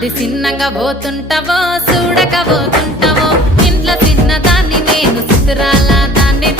అది చిన్నగా పోతుంటావో చూడక పోతుంటావో ఇంట్లో చిన్న దాన్ని నేను చిత్రాల దాన్ని